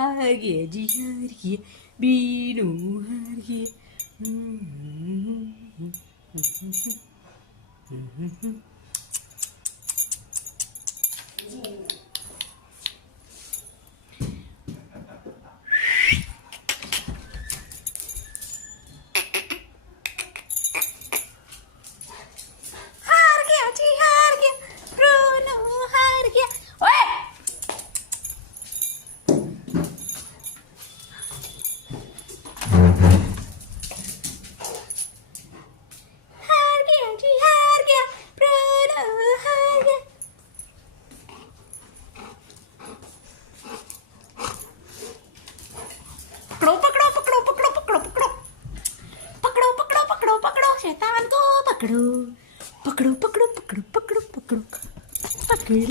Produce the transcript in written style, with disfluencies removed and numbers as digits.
हार गया जी हार गया बीनू हार गया हार गया जी हार गया ब्रूनो हार गया ओए हार गया जी हार गया ब्रूनो हार गया पकड़ो पकड़ो पकड़ो पकड़ो पकड़ो पकड़ो पकड़ो पकड़ो पकड़ो पकड़ो शैतान को पकड़ो पकड़ो पकड़ो पकड़ो पकड़ो पकड़ो पकड़ो